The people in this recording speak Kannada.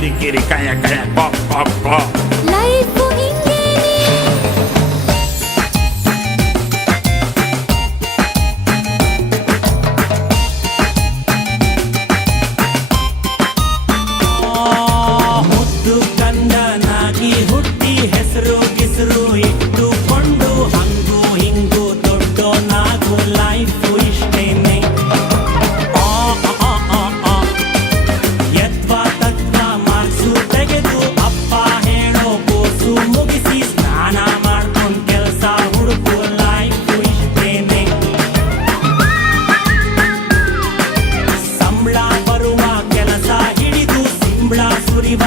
ಕಿರಿ ಕಿರಿ ಕಯ ಕಯ ಪಾಪ್ ಪಾಪ್ ಪಾಪ್. ಲೈಫು ಹಿಂಗೇನೆ. ಮುದ್ದು ಕಂದನಾಗಿ ಹುಟ್ಟಿ ಹೆಸರು ಗಿಸರು ಇಟ್ಟುಕೊಂಡು ಹಂಗು ಹಿಂಗು ದೊಡ್ಡೋನಾಗು ಲೈಫು ಇಷ್ಟೇನೆ. ಯತ್ವ ತತ್ವ ಮಾರ್ಕ್ಸು ತೆಗೆದು ಅಪ್ಪ ಹೇಳೋ ಕೋರ್ಸು ಮುಗಿಸಿ ಸ್ನಾನ ಮಾಡ್ಕೊಂಡ್ ಕೆಲ್ಸ ಹುಡುಕು ಲೈಫು ಇಷ್ಟೇನೆ. ಸಂಬಳ ಬರುವ ಕೆಲಸ ಹಿಡಿದು ಸಿಂಬಳ ಸುರಿವ